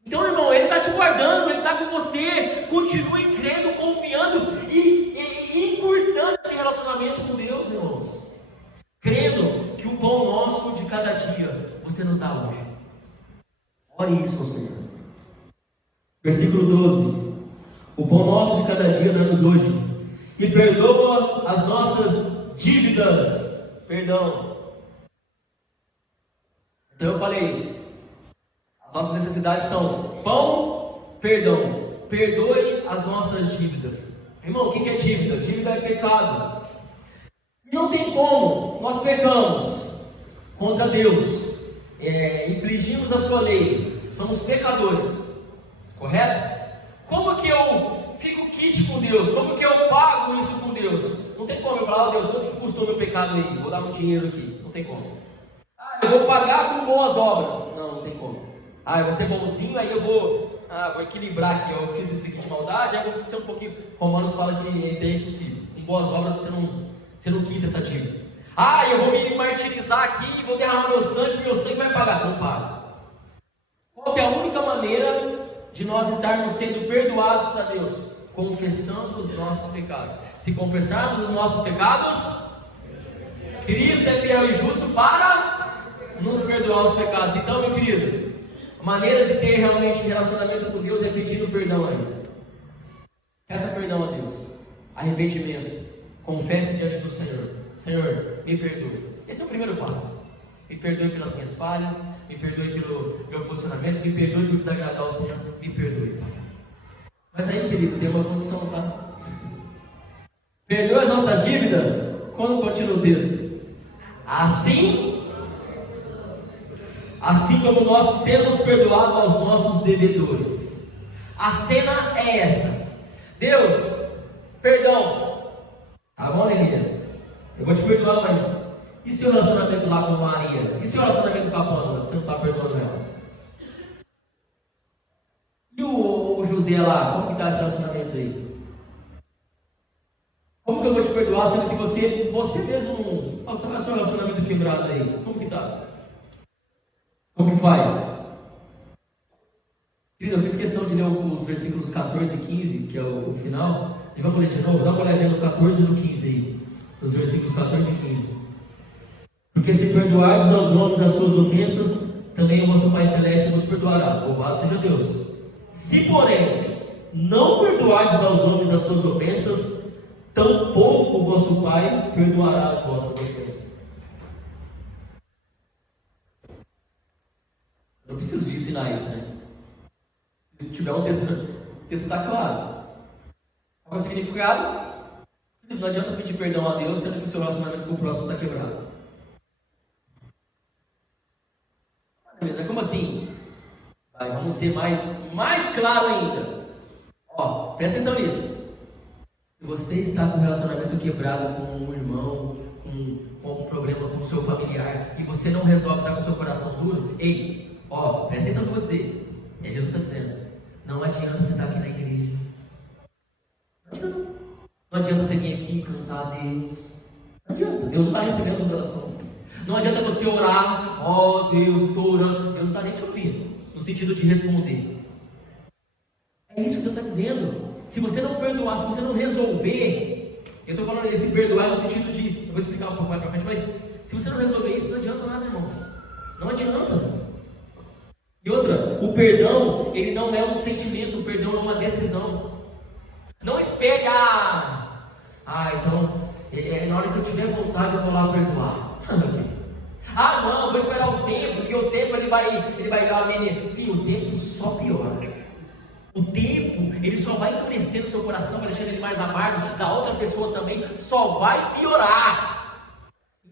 Então, irmão, Ele está te guardando, Ele está com você. Continue crendo, confiando e encurtando esse relacionamento com Deus, irmãos. Crendo que o pão nosso de cada dia você nos dá hoje. Ore isso ao Senhor. Versículo 12: o pão nosso de cada dia dá-nos hoje, e perdoa as nossas dívidas. Perdão. Então eu falei, as nossas necessidades são pão, perdão. perdoe as nossas dívidas. Irmão, o que é dívida? Dívida é pecado. Não tem como, nós pecamos contra Deus, infringimos a sua lei, somos pecadores, correto? Como que eu fico quite com Deus? Como que eu pago isso com Deus? Não tem como eu falar, Deus, quanto que custou meu pecado aí? Vou dar um dinheiro aqui, não tem como. Eu vou pagar com boas obras, não tem como. Eu vou ser bonzinho, aí eu vou equilibrar aqui, eu fiz isso aqui de maldade, aí eu vou ser um pouquinho. Romanos fala que isso aí é impossível. Com boas obras você não quita essa dívida. Eu vou me martirizar aqui, vou derramar meu sangue vai pagar. Não paga. Qual que é a única maneira de nós estarmos sendo perdoados para Deus? Confessando os nossos pecados. Se confessarmos os nossos pecados, Cristo é fiel e justo para nos perdoar os pecados. Então, meu querido, a maneira de ter realmente relacionamento com Deus é pedindo perdão a Ele. Peça perdão a Deus. Arrependimento. Confesse diante do Senhor. Senhor, me perdoe. Esse é o primeiro passo. Me perdoe pelas minhas falhas, me perdoe pelo meu posicionamento, me perdoe por desagradar ao Senhor, me perdoe, Pai. Mas aí, querido, tem uma condição, tá? Perdoe as nossas dívidas. Quando continua o texto? Assim como nós temos perdoado aos nossos devedores. A cena é essa. Deus, perdão. Tá bom, Neemias? Eu vou te perdoar, mas e seu relacionamento lá com a Maria? E seu relacionamento com a Pâmela, que você não está perdoando ela? E o José lá, como que está esse relacionamento aí? Como que eu vou te perdoar, sendo que você mesmo não... Olha o seu relacionamento quebrado aí. Como que está? Como que faz? Querido, eu fiz questão de ler os versículos 14 e 15, que é o final. E vamos ler de novo? Dá uma olhadinha no 14 e no 15 aí. Os versículos 14 e 15. Porque se perdoardes aos homens as suas ofensas, também o vosso Pai Celeste vos perdoará. Louvado seja Deus. Se, porém, não perdoardes aos homens as suas ofensas, tampouco o vosso Pai perdoará as vossas ofensas. Eu não preciso de ensinar isso, né? Se tiver um texto, o texto está claro. Qual é o significado? Não adianta pedir perdão a Deus, sendo que o seu relacionamento com o próximo está quebrado. É como assim? Vamos ser mais claro ainda. Presta atenção nisso. Se você está com um relacionamento quebrado com um irmão, com algum problema com o seu familiar, e você não resolve, estar com o seu coração duro, presta atenção no que eu vou dizer. Jesus está dizendo, não adianta você estar aqui na igreja. Não adianta você vir aqui cantar a Deus. Não adianta, Deus não está recebendo a sua oração. Não adianta você orar, Deus, estou orando. Deus não está nem te ouvindo, no sentido de responder. É isso que Deus está dizendo. Se você não perdoar, se você não resolver, eu estou falando esse perdoar no sentido de, eu vou explicar um pouco mais para frente, mas se você não resolver isso, não adianta nada, irmãos. Não adianta. E outra, o perdão, ele não é um sentimento, o perdão é uma decisão. Não espere, então, na hora que eu tiver vontade eu vou lá perdoar. Não, vou esperar o tempo, porque o tempo ele vai dar uma menina. Filho, o tempo só piora. O tempo, ele só vai endurecer o seu coração, vai deixando ele mais amargo, da outra pessoa também, só vai piorar.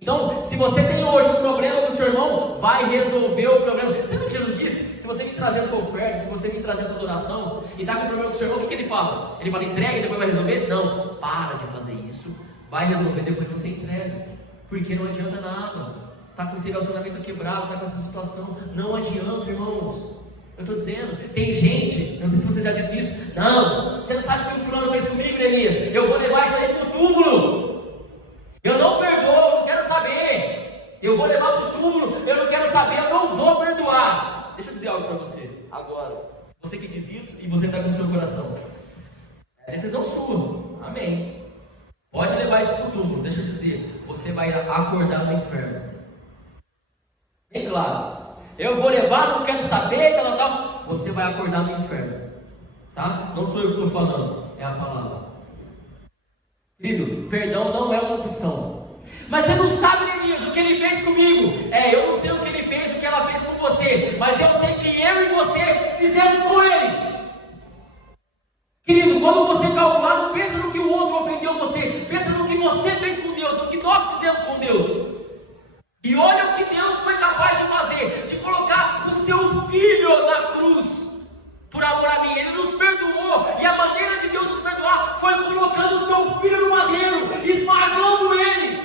Então, se você tem hoje um problema com o seu irmão, vai resolver o problema. Sabe o que Jesus disse? Se você me trazer a sua oferta, se você me trazer a sua adoração, e está com problema com o seu irmão, o que ele fala? Ele fala, entrega e depois vai resolver? Não, para de fazer isso, vai resolver, depois você entrega, porque não adianta nada. Está com esse relacionamento quebrado, está com essa situação, não adianta, irmãos. Eu estou dizendo, tem gente, não sei se você já disse isso, não, você não sabe o que o fulano fez comigo, Neemias, eu vou levar isso aí para o túmulo, eu não perdoo, não quero saber, eu vou levar para o túmulo, eu não quero saber, eu não vou perdoar. Deixa eu dizer algo para você, agora, você que diz isso e você está com o seu coração, é decisão sua, amém, pode levar isso para o túmulo, deixa eu dizer, você vai acordar no inferno, bem claro. Eu vou levar, não quero saber, tal. Você vai acordar no inferno, tá? Não sou eu que estou falando, é a palavra. Querido, perdão não é uma opção. Mas você não sabe, Neemias, o que ele fez comigo. Eu não sei o que ele fez, o que ela fez com você, mas eu sei que eu e você fizemos com ele. Querido, quando você calcular, não pensa no que o outro ofendeu você, pensa no que você fez com Deus, no que nós fizemos com Deus. E olha o que Deus foi capaz de fazer, de colocar o seu Filho na cruz, por amor a mim. Ele nos perdoou, e a maneira de Deus nos perdoar foi colocando o seu Filho no madeiro, esmagando ele,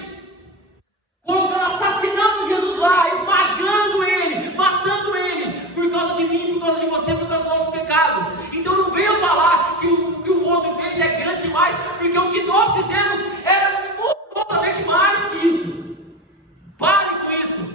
colocando, assassinando Jesus lá, esmagando ele, matando ele, por causa de mim, por causa de você, por causa do nosso pecado. Então não venha falar que o que o outro fez é grande demais, porque o que nós fizemos era monstruosamente mais que isso. Pare com isso.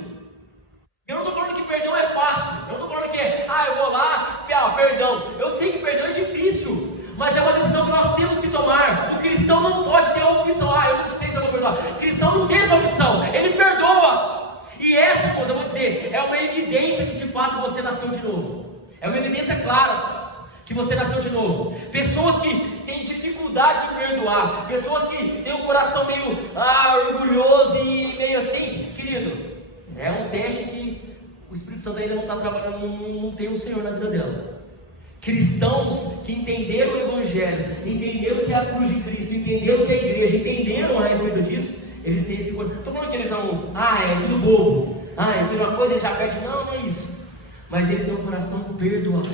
Eu não estou falando que perdão é fácil. Eu não estou falando que eu vou lá, perdão. Eu sei que perdão é difícil, mas é uma decisão que nós temos que tomar. O cristão não pode ter a opção. Eu não sei se eu vou perdoar. O cristão não tem essa opção. Ele perdoa. E essa coisa, eu vou dizer, é uma evidência que de fato você nasceu de novo. É uma evidência clara que você nasceu de novo. Pessoas que têm dificuldade em perdoar, pessoas que têm um coração meio orgulhoso e meio assim, querido, é um teste que o Espírito Santo ainda não está trabalhando, não tem o Senhor na vida dela. Cristãos que entenderam o Evangelho, entenderam o que é a cruz de Cristo, entenderam o que é a igreja, entenderam a respeito disso, eles têm esse coração. Estou falando que eles são, é tudo bobo, eu fiz uma coisa, ele já perde. Não é isso. Mas ele tem um coração perdoador,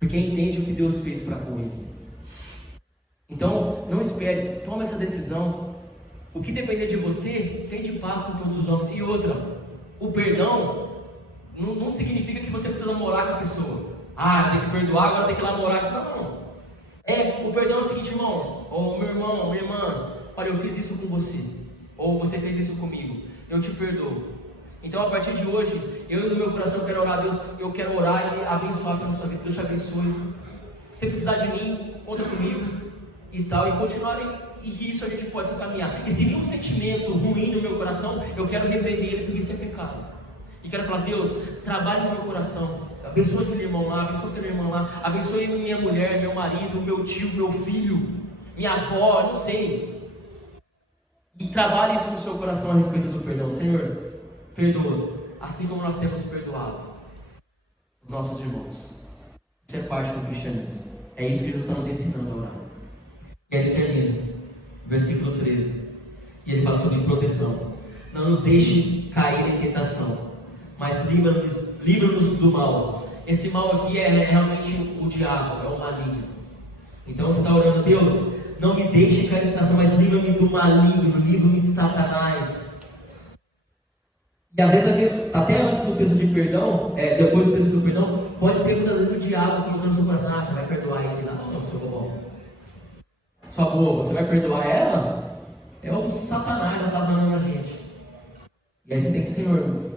porque entende o que Deus fez para com ele. Então, não espere, toma essa decisão. O que depender de você, tente paz com todos os homens. E outra, o perdão não significa que você precisa morar com a pessoa. Tem que perdoar, agora tem que ir lá morar. Não. O perdão é o seguinte, irmãos. Meu irmão, minha irmã, olha, eu fiz isso com você. Ou você fez isso comigo. Eu te perdoo. Então, a partir de hoje, eu no meu coração quero orar a Deus, eu quero orar e abençoar pela sua vida. Deus te abençoe. Se precisar de mim, conta comigo e tal, e continuar, e isso a gente pode caminhar. E se vir um sentimento ruim no meu coração, eu quero repreender ele, porque isso é pecado. E quero falar, Deus, trabalhe no meu coração, abençoe aquele irmão lá, abençoe aquela irmã lá, abençoe minha mulher, meu marido, meu tio, meu filho, minha avó, não sei. E trabalhe isso no seu coração a respeito do perdão. Senhor, perdoa, assim como nós temos perdoado os nossos irmãos. Isso é parte do cristianismo. É isso que Jesus está nos ensinando a orar. E ele termina, versículo 13. E ele fala sobre proteção. Não nos deixe cair em tentação, mas livra-nos do mal. Esse mal aqui é realmente o diabo, é o maligno. Então você está orando, Deus, não me deixe cair em tentação, mas livra-me do maligno, livra-me de Satanás. E às vezes a gente, até antes do texto de perdão, depois do texto do perdão, pode ser muitas vezes o diabo colocando no seu coração, você vai perdoar ele lá, não, seu bobão. Sua boa, você vai perdoar ela? É o Satanás já atazanando a gente. E aí você tem que, Senhor,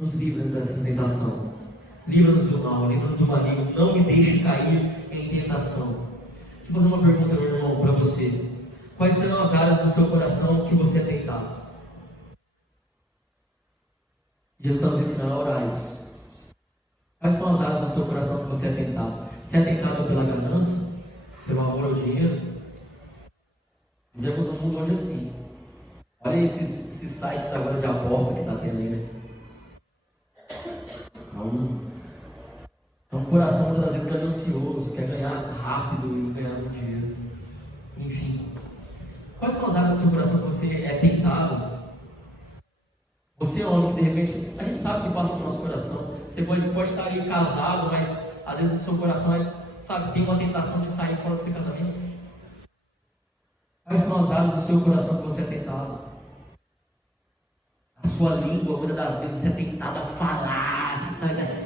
nos livra dessa tentação. Livra-nos do mal, livra-nos do maligno, não me deixe cair em tentação. Deixa eu fazer uma pergunta, meu irmão, para você. Quais serão as áreas do seu coração que você é tentado? Jesus está nos ensinando a orar isso. Quais são as áreas do seu coração que você é tentado? Você é tentado pela ganância? Pelo amor ao dinheiro? Vivemos um mundo hoje assim. Olha esses sites agora de aposta que está tendo aí, né? É um coração muitas vezes ganancioso, quer ganhar rápido e ganhar muito dinheiro. Enfim. Quais são as áreas do seu coração que você é tentado? Você é homem que de repente, a gente sabe o que passa no nosso coração. Você pode estar ali casado, mas às vezes o seu coração tem uma tentação de sair fora do seu casamento. Quais são as áreas do seu coração que você é tentado? A sua língua, muitas das vezes você é tentado a falar,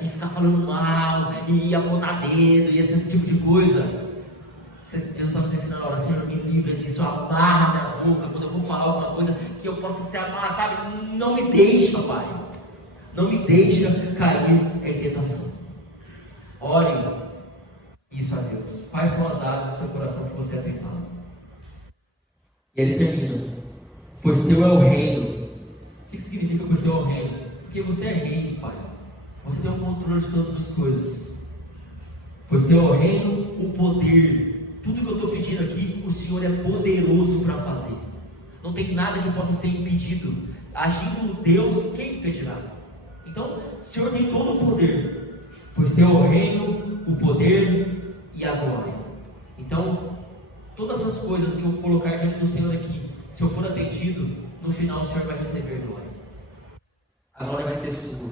e ficar falando mal, e apontar dedo, e esse tipo de coisa. Jesus está nos ensinando a orar, Senhor, me livra disso, amarra minha boca, quando eu vou falar alguma coisa, que eu possa ser amarrado, sabe? Não me deixe, papai. Não me deixa cair em tentação. Ore isso a Deus. Quais são as áreas do seu coração que você é tentado? E ele termina, pois teu é o reino. O que significa pois teu é o reino? Porque você é rei, pai. Você tem o controle de todas as coisas. Pois teu é o reino, o poder. Tudo que eu estou pedindo aqui, o Senhor é poderoso para fazer. Não tem nada que possa ser impedido. Agindo Deus, quem impedirá? Então, o Senhor tem todo o poder. Pois teu é o reino, o poder e a glória. Então, todas as coisas que eu colocar diante do Senhor aqui, se eu for atendido, no final o Senhor vai receber glória. A glória vai ser sua.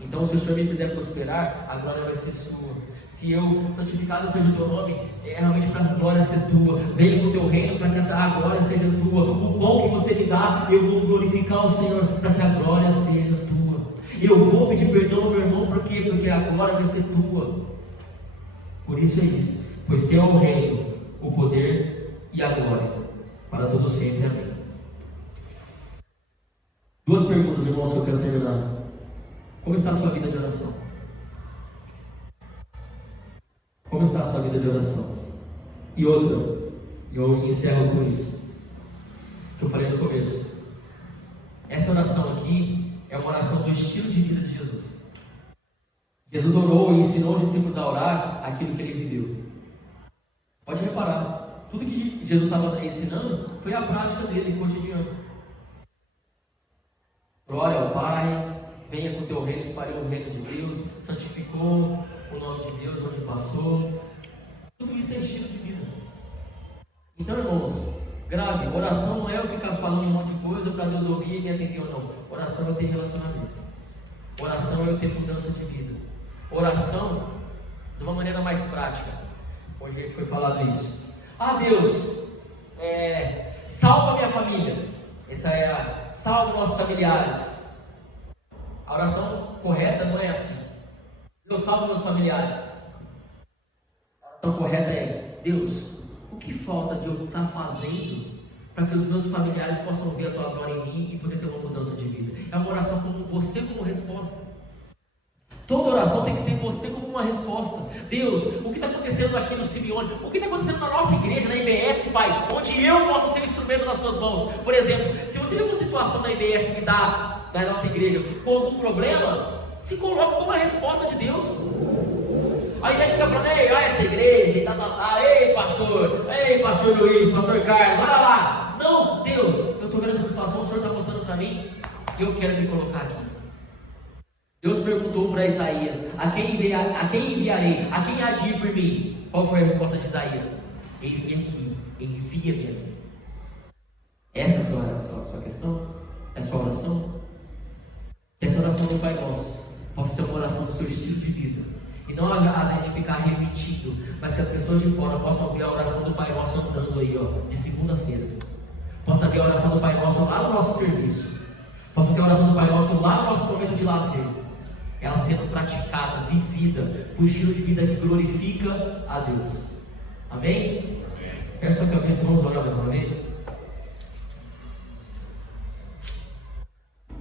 Então, se o Senhor me fizer prosperar, a glória vai ser sua. Se eu, santificado seja o teu nome, é realmente para a glória ser tua. Venha com o teu reino para que a glória seja tua. O pão que você me dá, eu vou glorificar o Senhor para que a glória seja tua. Eu vou pedir perdão ao meu irmão, por quê? Porque a glória vai ser tua. Por isso é isso. Pois teu é o reino, o poder e a glória, para todo sempre. Amém. Duas perguntas, irmãos, que eu quero terminar. Como está a sua vida de oração? Como está a sua vida de oração? E outra, eu encerro com isso, que eu falei no começo. Essa oração aqui é uma oração do estilo de vida de Jesus. Jesus orou e ensinou os discípulos a orar aquilo que ele viveu. Pode reparar, tudo que Jesus estava ensinando foi a prática dele, cotidiano. Glória ao Pai, venha com o teu reino, espalhou o reino de Deus, santificou o nome de Deus onde passou. Tudo isso é estilo de vida. Então, irmãos, grave, oração não é eu ficar falando um monte de coisa para Deus ouvir e me atender ou não. Oração é eu ter relacionamento. Oração é eu ter mudança de vida. Oração, de uma maneira mais prática. Hoje foi falado isso. Ah, Deus, salva minha família. Essa é a salva nossos familiares. A oração correta não é assim. Deus, salva meus familiares. A oração correta é: Deus, o que falta de eu estar fazendo para que os meus familiares possam ver a tua glória em mim e poder ter uma mudança de vida? É uma oração com você como resposta. Toda oração tem que ser você como uma resposta. Deus, o que está acontecendo aqui no Simeone? O que está acontecendo na nossa igreja, na IBS, Pai? Onde eu posso ser um instrumento nas tuas mãos. Por exemplo, se você vê uma situação na IBS que está na nossa igreja com algum problema, se coloca como a resposta de Deus. Ao invés de ficar falando: ei, olha essa igreja, ei pastor Luiz, pastor Carlos, olha lá. Não, Deus, eu estou vendo essa situação, o Senhor está mostrando para mim e eu quero me colocar aqui. Deus perguntou para Isaías: a quem enviarei? A quem há de ir por mim? Qual foi a resposta de Isaías? Eis-me aqui, envia-me a mim. Essa é a sua questão? É a sua oração? Essa oração do Pai Nosso possa ser uma oração do seu estilo de vida. E não a gente ficar repetindo, mas que as pessoas de fora possam ouvir a oração do Pai Nosso andando aí, de segunda-feira. Possa ver a oração do Pai Nosso lá no nosso serviço. Possa ser a oração do Pai Nosso lá no nosso momento de lazer. Ela sendo praticada, vivida, com o estilo de vida que glorifica a Deus. Amém? Peço sua cabeça, vamos orar mais uma vez.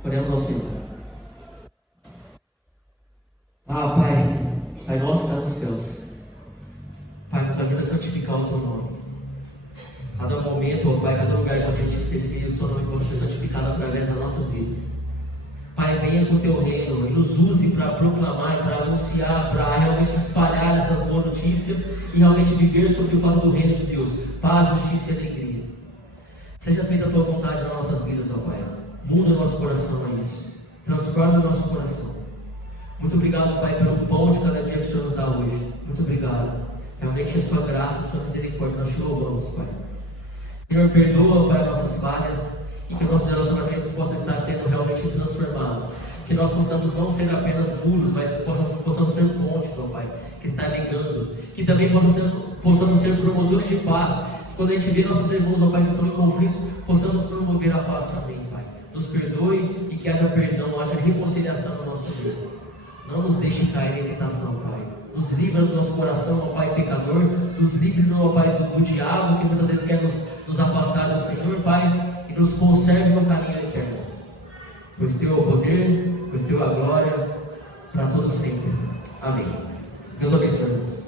Oremos ao Senhor. Ah, Pai nosso que está nos céus. Pai, nos ajuda a santificar o Teu nome. Cada momento, ó Pai, cada lugar que a gente esteve, o Seu nome possa ser santificado através das nossas vidas. Pai, venha com o Teu reino e nos use para proclamar, para anunciar, para realmente espalhar essa boa notícia e realmente viver sobre o fato do reino de Deus. Paz, justiça e alegria. Seja feita a Tua vontade nas nossas vidas, ó Pai. Muda o nosso coração a isso. Transforma o nosso coração. Muito obrigado, Pai, pelo pão de cada dia que o Senhor nos dá hoje. Muito obrigado. Realmente a Sua graça, a Sua misericórdia, nós te louvamos, Pai. Senhor, perdoa, Pai, nossas falhas e que nossos relacionamentos possam estar sendo realmente transformados. Que nós possamos não ser apenas muros, mas possamos ser pontes, ó Pai, que está ligando. Que também possamos ser promotores de paz. Que quando a gente vê nossos irmãos, ó Pai, que estão em conflitos, possamos promover a paz também, Pai. Nos perdoe e que haja perdão, haja reconciliação no nosso meio. Não nos deixe cair em tentação, Pai. Nos livra do nosso coração, ó Pai, pecador. Nos livre, ó Pai, do diabo, que muitas vezes quer nos afastar do Senhor, Pai. E nos conserve no caminho eterno. Pois Teu é o poder, pois Teu é a glória, para todos sempre. Amém. Deus abençoe.